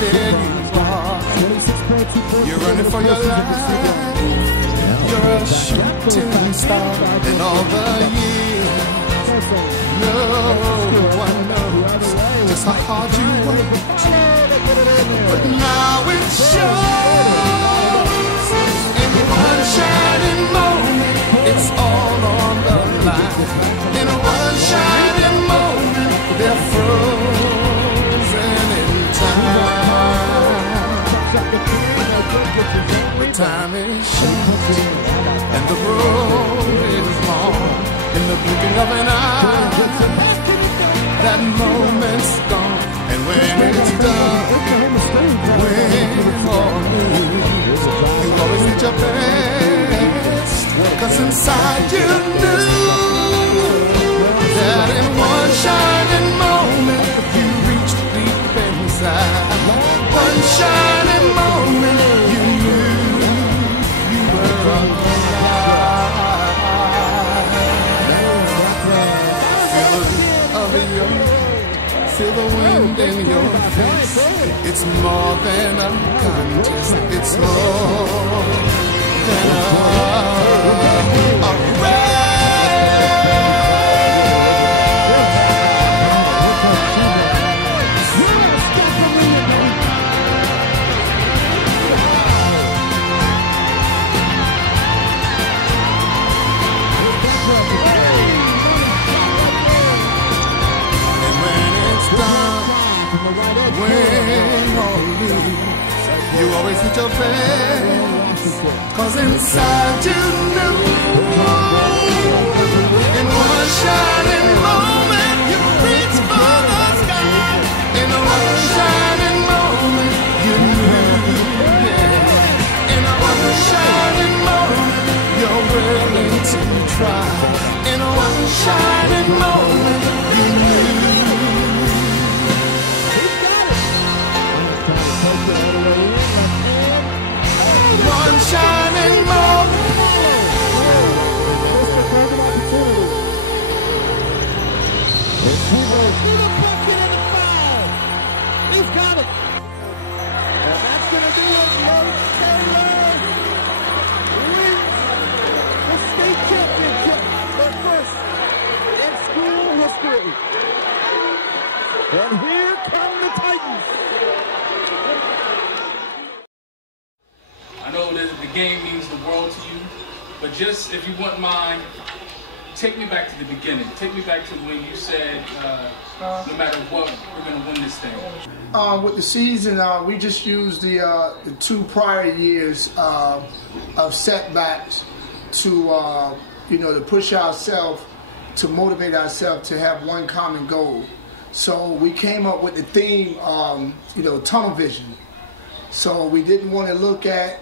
there you are. You're running for your life. You're a shooting star. And all the years, no one knows just how hard you worked. But now it shows. In one shining moment, it's all on the line. In one shining moment, they're frozen in time. But time is short and the road is long. In the blinking of an eye, that moment's gone. And when it's done, win or lose, you always did your best. 'Cause inside you knew that in one shining moment you reached deep inside. One shining moment you knew you were alive. Feel the wind in your face. It's more than a contest. It's more than a race. Win or lose, you always did your best. 'Cause inside you knew, in one shining moment you reached for the sky. In one shining moment you knew, yeah. In one shining moment you're willing to try. In one shining moment you knew. One shining moment. He's got it. And that's going to be it. The state championship. The first in school history. And here come the Titans. I know that the game means the world to you, but just if you wouldn't mind, take me back to the beginning. Take me back to when you said, no matter what, we're going to win this thing. With the season, we just used the 2 prior years of setbacks to, to push ourselves, to motivate ourselves to have one common goal. So we came up with the theme, tunnel vision. So we didn't want to look at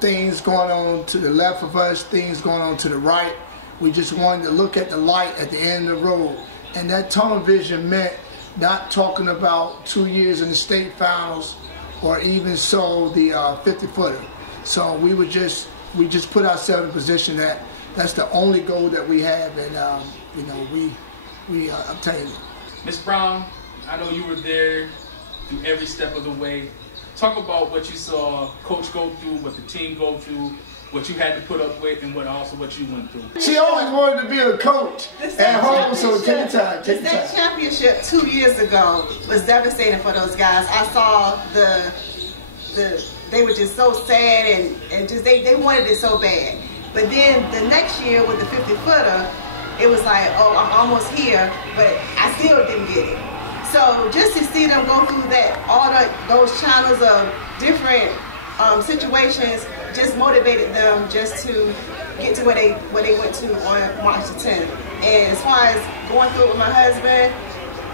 things going on to the left of us, things going on to the right. We just wanted to look at the light at the end of the road. And that tunnel vision meant not talking about 2 years in the state finals or even so the 50-footer. So we just put ourselves in a position that that's the only goal that we have, and we obtained it. Ms. Brown, I know you were there through every step of the way. Talk about what you saw Coach go through, what the team go through, what you had to put up with, and what you went through. She always wanted to be a coach at home, so take your time. The state championship 2 years ago was devastating for those guys. I saw they were just so sad and just they wanted it so bad. But then the next year with the 50-footer, it was like, oh, I'm almost here, but I still didn't get it. So just to see them go through that, those channels of different situations, just motivated them just to get to where they went to on March the 10th. And as far as going through it with my husband,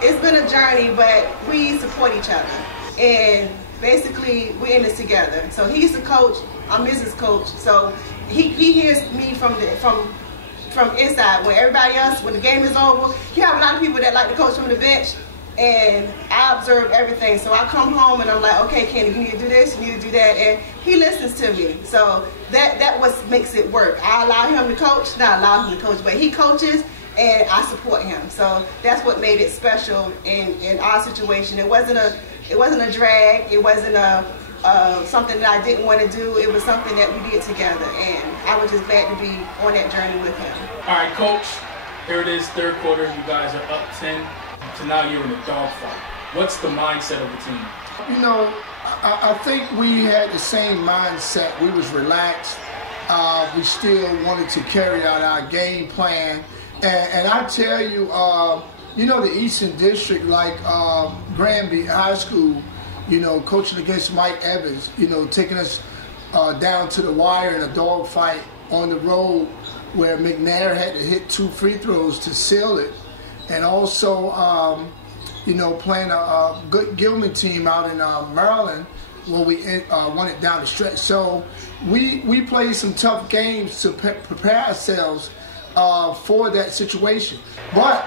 it's been a journey, but we support each other. And basically, we're in this together. So he's the coach, I'm Mrs. Coach. So he hears me from inside, where everybody else, when the game is over, you have a lot of people that like to coach from the bench. And I observe everything. So I come home and I'm like, okay, Kenny, you need to do this, you need to do that. And he listens to me. So that what makes it work. I allow him to coach, not allow him to coach, but he coaches and I support him. So that's what made it special in our situation. It wasn't It wasn't a drag. It wasn't something that I didn't want to do. It was something that we did together, and I was just glad to be on that journey with him. All right, Coach, here it is, third quarter. You guys are up 10, so now you're in a dogfight. What's the mindset of the team? You know, I think we had the same mindset. We was relaxed. We still wanted to carry out our game plan. And I tell you, you know, the Eastern District, like Granby High School, you know, coaching against Mike Evans, you know, taking us down to the wire in a dogfight on the road where McNair had to hit 2 free throws to seal it. And also, you know, playing a good Gilman team out in Maryland where we won it down the stretch. So we played some tough games to prepare ourselves for that situation. But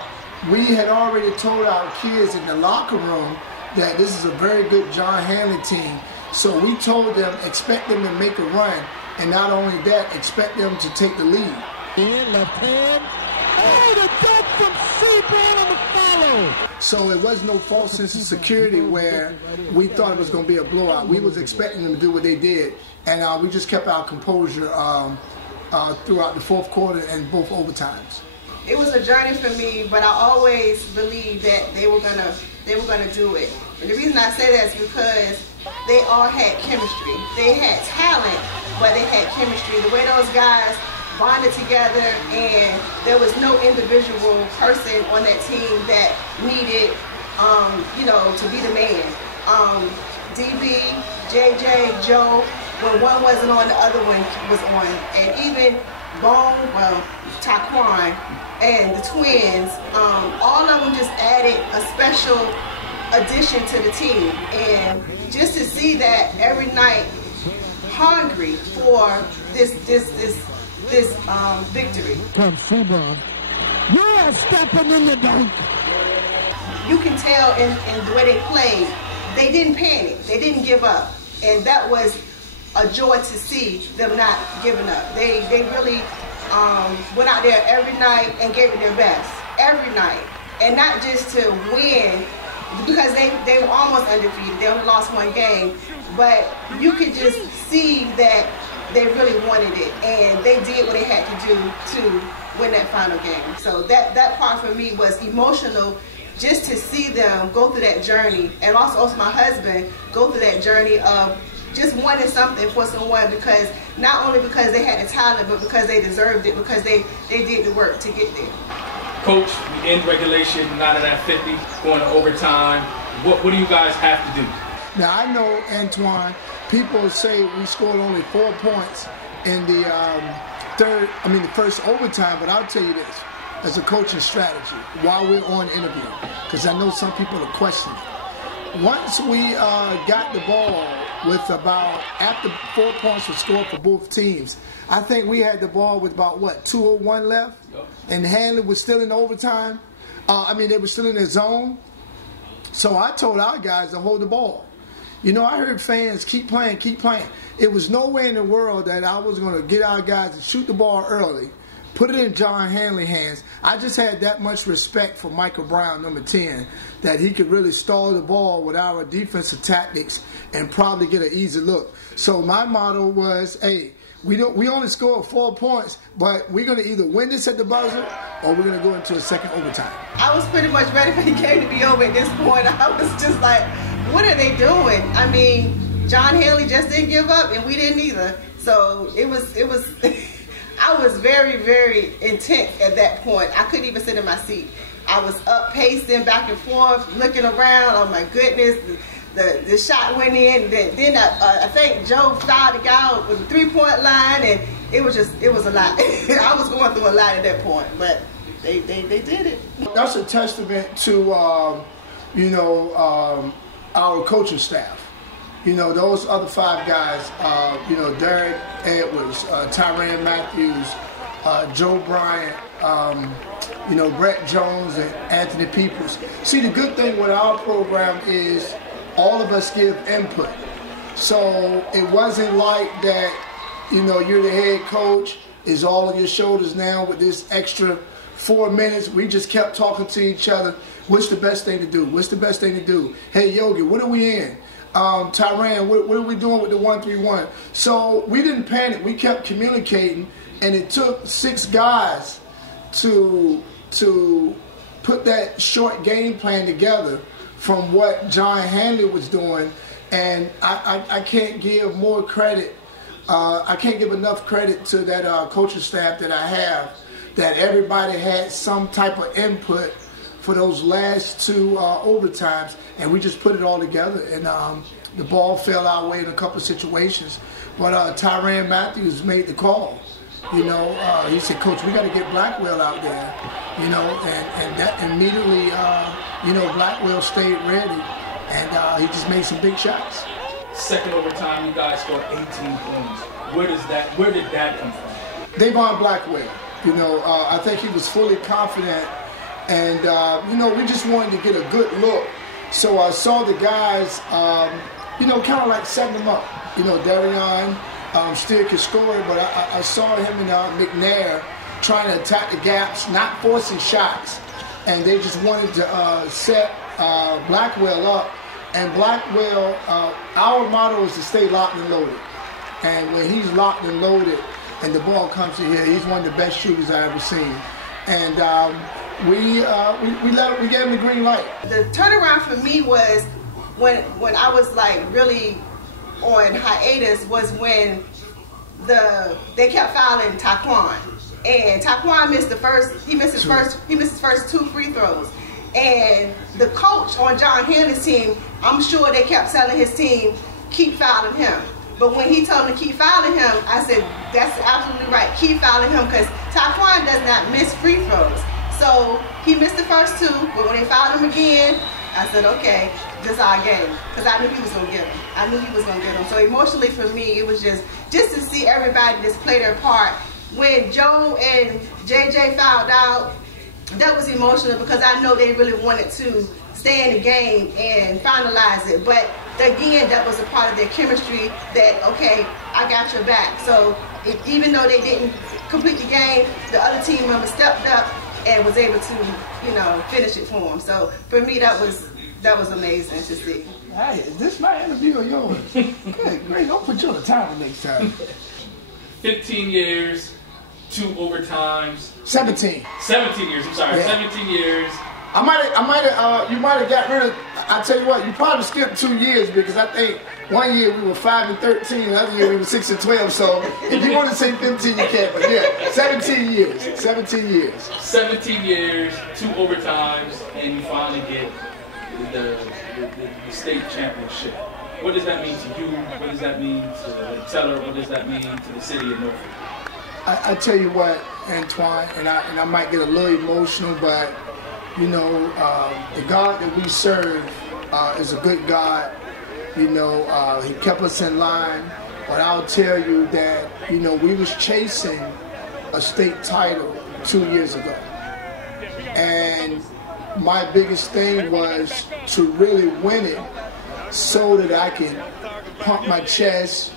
we had already told our kids in the locker room that this is a very good John Hanley team. So we told them, expect them to make a run, and not only that, expect them to take the lead. In left hand. Oh, the dunk from Seaborn on the follow. So it was no false sense of security where we thought it was going to be a blowout. We was expecting them to do what they did, and we just kept our composure throughout the fourth quarter and both overtimes. It was a journey for me, but I always believed that they were gonna do it. And the reason I say that is because they all had chemistry. They had talent, but they had chemistry. The way those guys bonded together, and there was no individual person on that team that needed, you know, to be the man. DB, JJ, Joe, when one wasn't on, the other one was on. And even Bone, well, Taquan, and the twins, all of them just added a special addition to the team. And just to see that every night, hungry for this victory. Comes Seaborn. You're stepping in the dunk. You can tell in the way they played, they didn't panic, they didn't give up, and that was a joy to see them not giving up. They really went out there every night and gave it their best every night, and not just to win, because they were almost undefeated. They only lost one game, but you could just see that they really wanted it, and they did what they had to do to win that final game. So that part for me was emotional, just to see them go through that journey, and also my husband go through that journey of just wanting something for someone, because not only because they had the talent, but because they deserved it, because they did the work to get there. Coach, we end regulation, not at that 50, going to overtime. What do you guys have to do? Now, I know, Antoine, people say we scored only 4 points in the the first overtime, but I'll tell you this, as a coaching strategy, while we're on interview, because I know some people are questioning. Once we got the ball with after 4 points were scored for both teams, I think we had the ball with about, 2:01 left? Yep. And Hanley was still in overtime. They were still in their zone. So I told our guys to hold the ball. You know, I heard fans, keep playing, keep playing. It was no way in the world that I was going to get our guys to shoot the ball early, put it in John Hanley's hands. I just had that much respect for Michael Brown, number 10, that he could really stall the ball with our defensive tactics and probably get an easy look. So my motto was, hey, we only scored 4 points, but we're going to either win this at the buzzer or we're going to go into a second overtime. I was pretty much ready for the game to be over at this point. I was just like, what are they doing? I mean, John Hanley just didn't give up, and we didn't either. So it was I was very, very intense at that point. I couldn't even sit in my seat. I was up pacing back and forth, looking around. Oh my goodness, the shot went in. Then I think Joe fouled the guy with the 3-point line, and it was a lot. I was going through a lot at that point, but they did it. That's a testament to our coaching staff. You know, those other 5 guys, Derek Edwards, Tyrann Matthews, Joe Bryant, Brett Jones, and Anthony Peoples. See, the good thing with our program is all of us give input. So it wasn't like that, you're the head coach, is all on your shoulders now with this extra 4 minutes. We just kept talking to each other. What's the best thing to do? What's the best thing to do? Hey, Yogi, what are we in? Tyran, what are we doing with the 1-3-1? So we didn't panic. We kept communicating, and it took 6 guys to put that short game plan together from what John Hanley was doing. And I can't give more credit. I can't give enough credit to that coaching staff that I have, that everybody had some type of input for those last 2 overtimes, and we just put it all together. And the ball fell our way in a couple of situations. But Tyrann Matthews made the call. You know, he said, Coach, we got to get Blackwell out there. You know, and that immediately, you know, Blackwell stayed ready, and he just made some big shots. Second overtime, you guys scored 18 points. Where did that come from? Davon Blackwell. You know, I think he was fully confident, and you know, we just wanted to get a good look. So I saw the guys, you know, kind of like setting them up. You know, Darion still could score it, but I saw him and McNair trying to attack the gaps, not forcing shots, and they just wanted to set Blackwell up. And Blackwell, our motto is to stay locked and loaded. And when he's locked and loaded and the ball comes to here, he's one of the best shooters I've ever seen. And we gave him the green light. The turnaround for me was when I was like really on hiatus, was when they kept fouling Taquan. And Taquan missed his first 2 free throws. And the coach on John Hanley's team, I'm sure they kept telling his team, keep fouling him. But when he told them to keep fouling him, I said, that's absolutely right, keep fouling him, because Taquan does not miss free throws. So he missed the first 2, but when they fouled him again, I said, okay, this is our game, because I knew he was going to get him. I knew he was going to get him. So emotionally for me, it was just to see everybody just play their part. When Joe and JJ fouled out, that was emotional, because I know they really wanted to stay in the game and finalize it. But again, that was a part of their chemistry that, okay, I got your back. So even though they didn't complete the game, the other team member stepped up and was able to, you know, finish it for them. So for me, that was amazing to see. Hey, is this my interview or yours? Good, great. Don't put you on the timer next time. 15 years, 2 overtimes. 17. 17 years, I'm sorry, Yeah. 17 years. You might have got rid of, I tell you what, you probably skipped 2 years, because I think one year we were 5-13, the other year we were 6-12, so if you want to say 15, you can, but yeah, 17 years, 17 years. 17 years, 2 overtimes, and you finally get the state championship. What does that mean to you? What does that mean to Teller? What does that mean to the city of Norfolk? I tell you what, Antoine, and I might get a little emotional, but you know, the God that we serve is a good God. You know, he kept us in line. But I'll tell you that, you know, we was chasing a state title 2 years ago. And my biggest thing was to really win it so that I can pump my chest.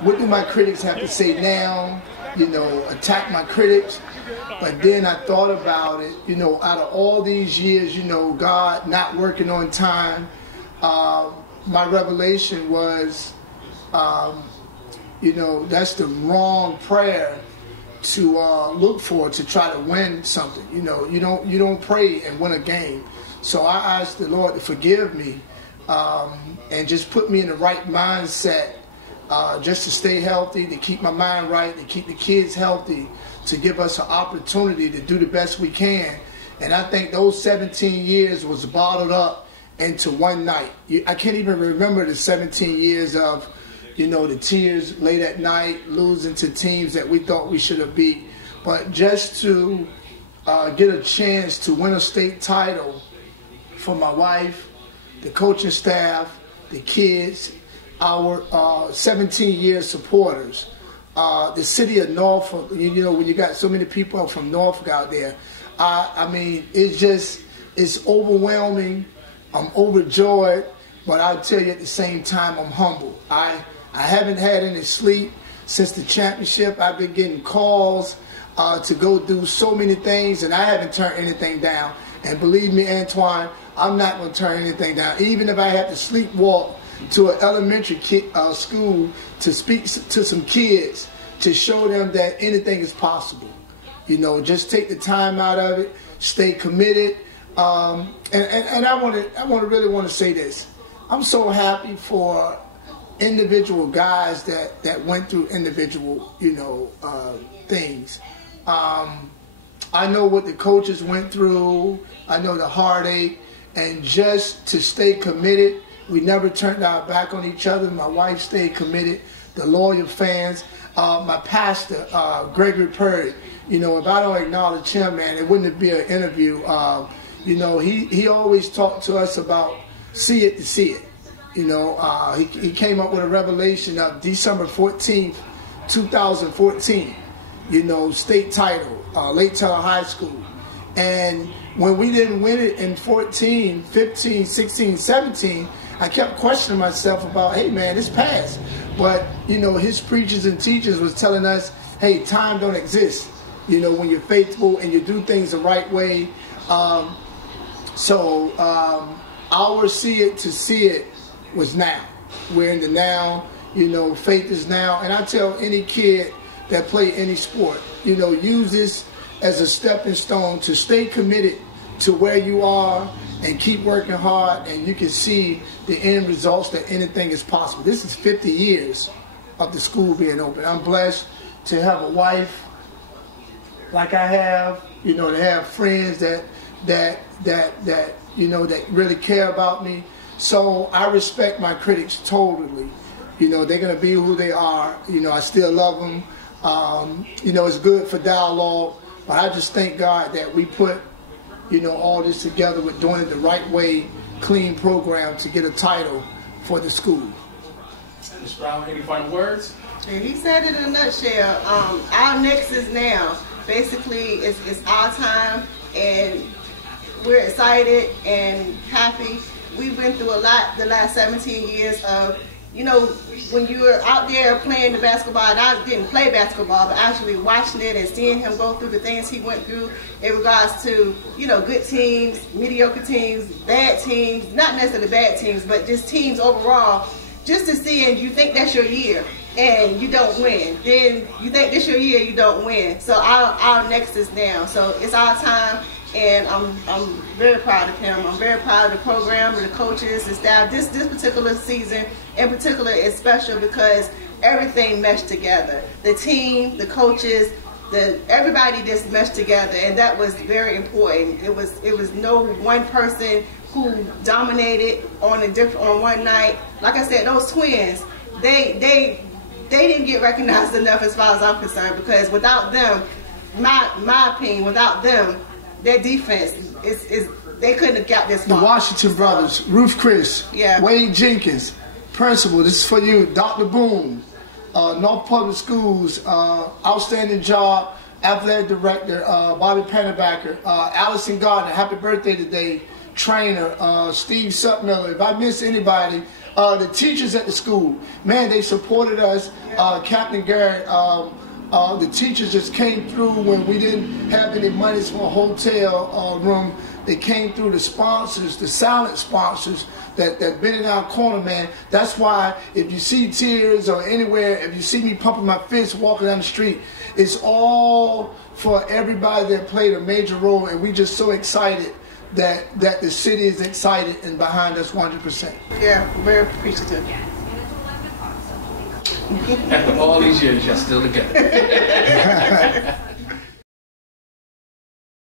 What do my critics have to say now? You know, attack my critics. But then I thought about it, you know, out of all these years, you know, God not working on time, my revelation was, you know, that's the wrong prayer to look for to try to win something. You know, you don't pray and win a game. So I asked the Lord to forgive me and just put me in the right mindset, just to stay healthy, to keep my mind right, to keep the kids healthy, to give us an opportunity to do the best we can. And I think those 17 years was bottled up into one night. I can't even remember the 17 years of, you know, the tears late at night, losing to teams that we thought we should have beat. But just to get a chance to win a state title for my wife, the coaching staff, the kids, our 17-year supporters, the city of Norfolk. You know, when you got so many people from Norfolk out there, I mean, it's overwhelming. I'm overjoyed, but I'll tell you at the same time, I'm humble. I haven't had any sleep since the championship. I've been getting calls. to go do so many things, and I haven't turned anything down. And believe me, Antoine, I'm not going to turn anything down. Even if I have to sleepwalk to an elementary school to speak to some kids, to show them that anything is possible. You know, just take the time out of it, stay committed. And I really want to say this. I'm so happy for individual guys that went through individual, things. I know what the coaches went through. I know the heartache, and just to stay committed. We never turned our back on each other. My wife stayed committed. The loyal fans. My pastor, Gregory Purdy. If I don't acknowledge him, man, it wouldn't be an interview. He always talked to us about see it to see it. He came up with a revelation of December 14th, 2014. State title, Lake Taylor High School. And when we didn't win it in 14, 15, 16, 17, I kept questioning myself about, hey man, it's past. But, his preachers and teachers was telling us, hey, time don't exist. When you're faithful and you do things the right way. Our see it to see it was now. We're in the now, faith is now. And I tell any kid that play any sport, use this as a stepping stone to stay committed to where you are and keep working hard, and you can see the end results that anything is possible. This is 50 years of the school being open. I'm blessed to have a wife like I have, to have friends that really care about me. So I respect my critics totally. They're going to be who they are. I still love them. It's good for dialogue, but I just thank God that we put, all this together with doing it the right way, clean program to get a title for the school. Ms. Brown, any final words? And he said it in a nutshell. Our next is now. Basically, it's our time, and we're excited and happy. We've been through a lot the last 17 years of, when you were out there playing the basketball, and I didn't play basketball, but actually watching it and seeing him go through the things he went through in regards to, good teams, mediocre teams, bad teams, not necessarily bad teams, but just teams overall, just to see, and you think that's your year, and you don't win. Then you think this your year, you don't win. So our next is now. So it's our time. And I'm very proud of him. I'm very proud of the program and the coaches and staff. This particular season in particular is special because everything meshed together. The team, the coaches, everybody just meshed together, and that was very important. It was no one person who dominated on one night. Like I said, those twins, they didn't get recognized enough as far as I'm concerned, because without them, my opinion, without them, their defense they couldn't have got this far. The Washington brothers, Ruth Chris, yeah. Wade Jenkins, principal, this is for you, Dr. Boone, North Public Schools, outstanding job, athletic director, Bobby Pennebacker, Allison Gardner, happy birthday today, trainer, Steve Sutmiller. If I miss anybody, the teachers at the school, man, they supported us, Captain Garrett, the teachers just came through when we didn't have any money for a hotel room. They came through, the sponsors, the silent sponsors that been in our corner, man. That's why if you see tears or anywhere, if you see me pumping my fist walking down the street, it's all for everybody that played a major role, and we just so excited that the city is excited and behind us 100%. Yeah, very appreciative. After all these years, y'all still together.